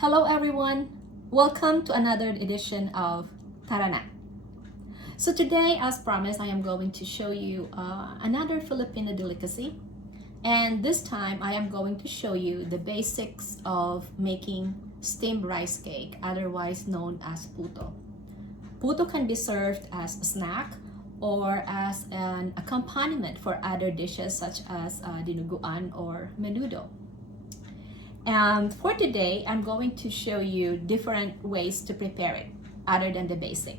Hello everyone! Welcome to another edition of Tara Na. So today, as promised, I am going to show you another Filipino delicacy. And this time, I am going to show you the basics of making steamed rice cake, otherwise known as puto. Puto can be served as a snack or as an accompaniment for other dishes such as Dinuguan or menudo. And for today, I'm going to show you different ways to prepare it other than the basic.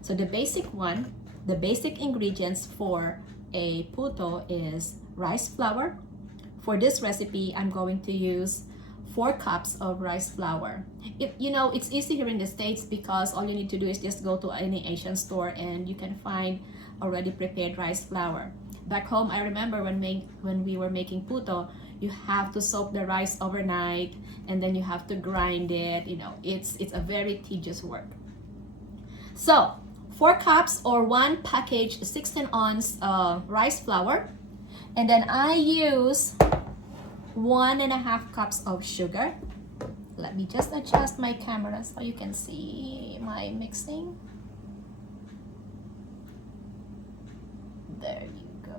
So the basic ingredients for a puto is rice flour. For this recipe, I'm going to use 4 cups of rice flour. It's easy here in the States because all you need to do is just go to any Asian store and you can find already prepared rice flour. Back home, I remember when we were making puto, you have to soak the rice overnight and then you have to grind it. It's a very tedious work. So 4 cups or 1 package 16-ounce rice flour, and then I use 1.5 cups of sugar. Let me just adjust my camera so you can see my mixing. There you go.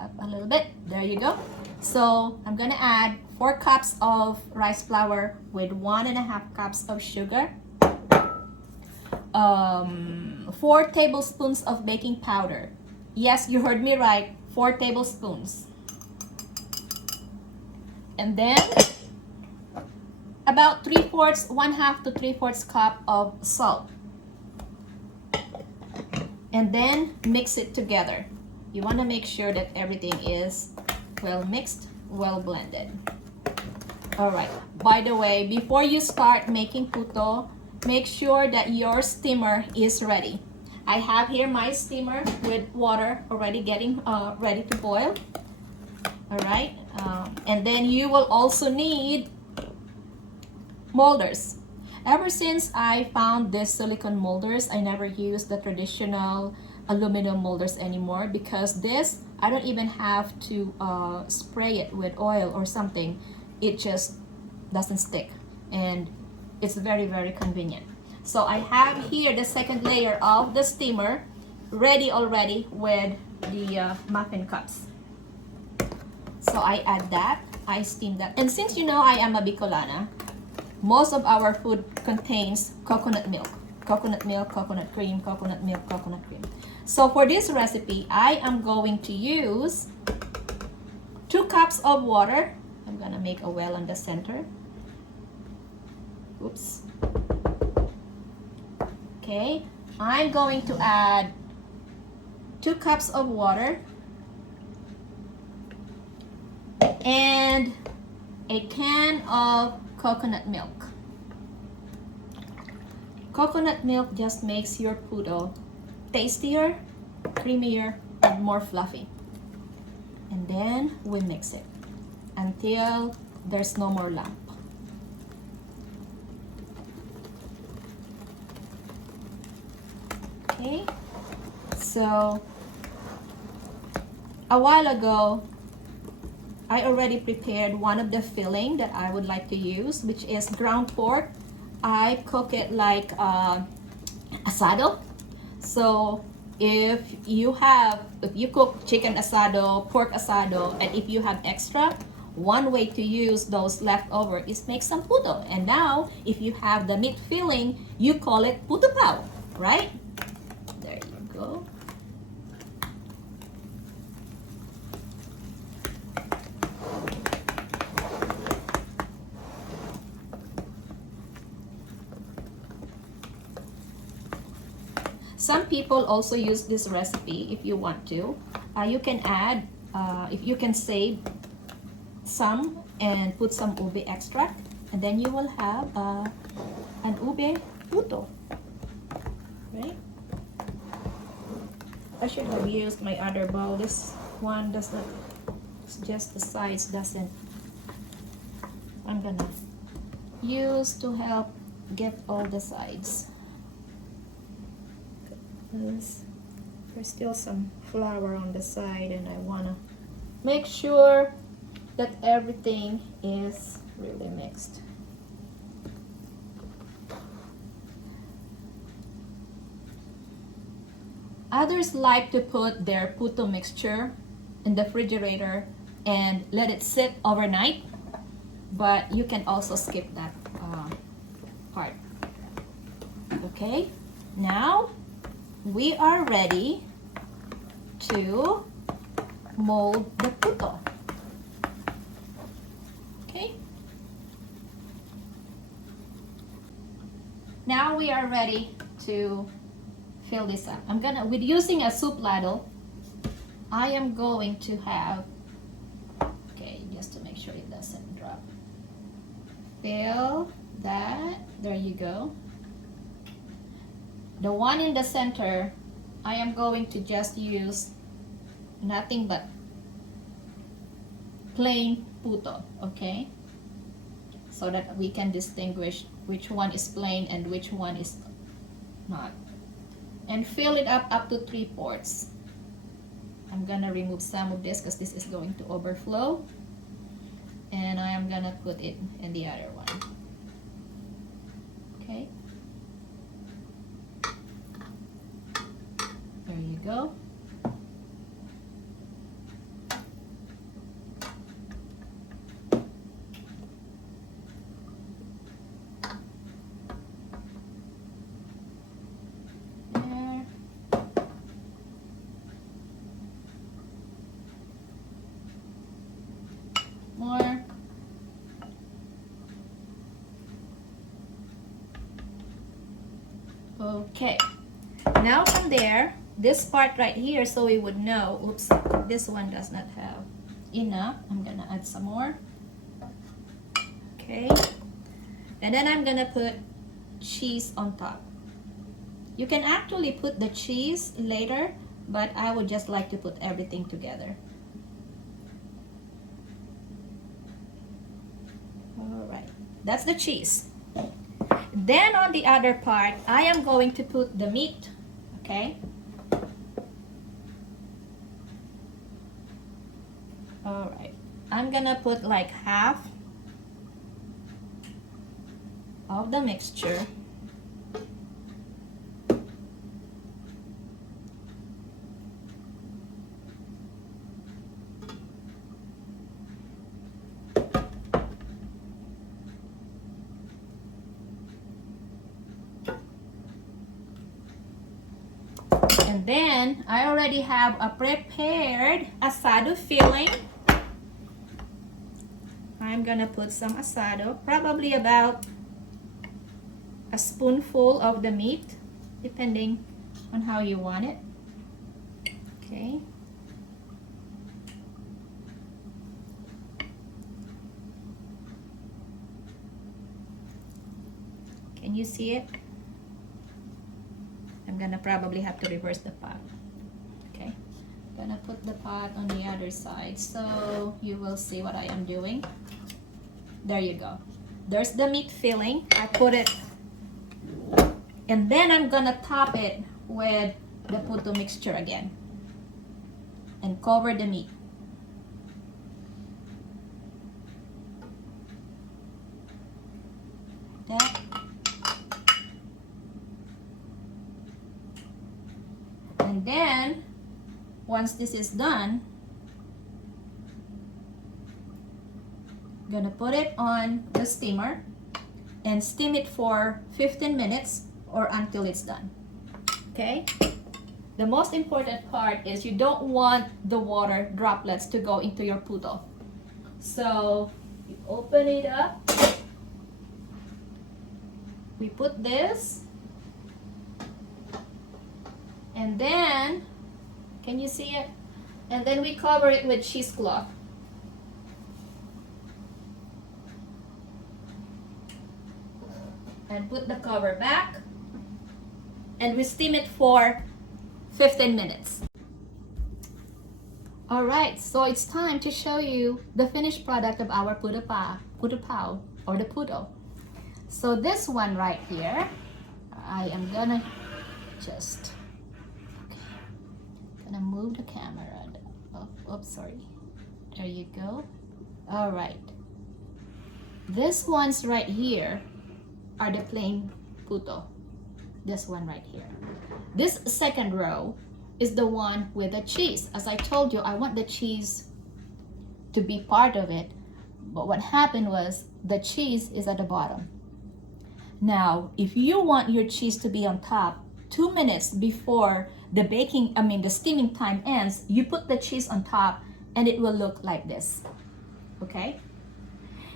Up a little bit. There you go. So I'm gonna add 4 cups of rice flour with 1.5 cups of sugar, 4 tablespoons of baking powder. Yes, you heard me right, 4 tablespoons. And then about 1/2 to 3/4 cup of salt. And then mix it together. You want to make sure that everything is well mixed, well blended. All right, by the way, before you start making puto, make sure that your steamer is ready. I have here my steamer with water already getting ready to boil. All right, and then you will also need molders. Ever since I found these silicone molders, I never use the traditional aluminum molders anymore because this, I don't even have to spray it with oil or something. It just doesn't stick and it's very, very convenient. So I have here the second layer of the steamer ready already with the muffin cups. So I add that, I steam that. And since you know I am a Bicolana, most of our food contains coconut milk. Coconut milk, coconut cream, coconut milk, coconut cream. So for this recipe, I am going to use 2 cups of water. I'm gonna make a well on the center. Oops. Okay, I'm going to add 2 cups of water and a can of coconut milk. Coconut milk just makes your puto tastier, creamier, and more fluffy. And then we mix it until there's no more lump. Okay, so a while ago, I already prepared one of the filling that I would like to use, which is ground pork. I cook it like asado. So if you cook chicken asado, pork asado, and if you have extra, one way to use those leftover is make some puto. And now, if you have the meat filling, you call it puto pao, right? There you go. Some people also use this recipe if you want to. You can add, if you can save some and put some ube extract, and then you will have an ube puto, right? I should have used my other bowl. This one does not, it's just the sides doesn't. I'm gonna use to help get all the sides. There's still some flour on the side and I want to make sure that everything is really mixed. Others like to put their puto mixture in the refrigerator and let it sit overnight, but you can also skip that part. Okay, now we are ready to mold the puto. Okay, now we are ready to fill this up. I'm gonna, with using a soup ladle, I am going to have, okay, just to make sure it doesn't drop. Fill that, there you go. The one in the center, I am going to just use nothing but plain puto, okay? So that we can distinguish which one is plain and which one is not. And fill it up to 3/4. I'm gonna remove some of this because this is going to overflow. And I am gonna put it in the other one. Okay. There you go. There. More. Okay. Now from there, this part right here, so we would know, oops, this one does not have enough. I'm gonna add some more. Okay. And then I'm gonna put cheese on top. You can actually put the cheese later, but I would just like to put everything together. All right, that's the cheese. Then on the other part, I am going to put the meat, okay? All right, I'm gonna put like half of the mixture. And then I already have a prepared asado filling. I'm gonna put some asado, probably about a spoonful of the meat, depending on how you want it. Okay. Can you see it? I'm gonna probably have to reverse the pot. Okay, gonna put the pot on the other side so you will see what I am doing. There you go. There's the meat filling. I put it, and then I'm gonna top it with the puto mixture again and cover the meat. That. And then, once this is done, I'm gonna put it on the steamer and steam it for 15 minutes or until it's done. Okay? The most important part is you don't want the water droplets to go into your puto. So, you open it up. We put this. And then, can you see it? And then we cover it with cheesecloth. And put the cover back. And we steam it for 15 minutes. Alright, so it's time to show you the finished product of our puto pao, or the puto. So this one right here, I am gonna just move the camera. Oh, oops, sorry. There you go. All right. This ones right here are the plain puto. This one right here. This second row is the one with the cheese. As I told you, I want the cheese to be part of it. But what happened was the cheese is at the bottom. Now, if you want your cheese to be on top, 2 minutes before the steaming time ends, you put the cheese on top and it will look like this. Okay?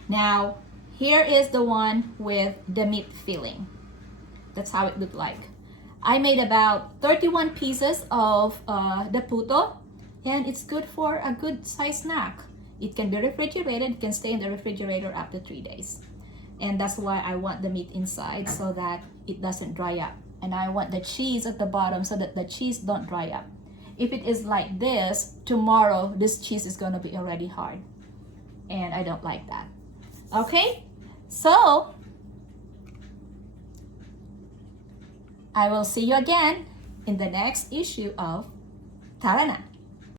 Now, here is the one with the meat filling. That's how it looked like. I made about 31 pieces of the puto, and it's good for a good size snack. It can be refrigerated, it can stay in the refrigerator up to 3 days. And that's why I want the meat inside so that it doesn't dry up. And I want the cheese at the bottom so that the cheese don't dry up. If it is like this, tomorrow this cheese is gonna be already hard. And I don't like that. Okay, so I will see you again in the next issue of Tara Na.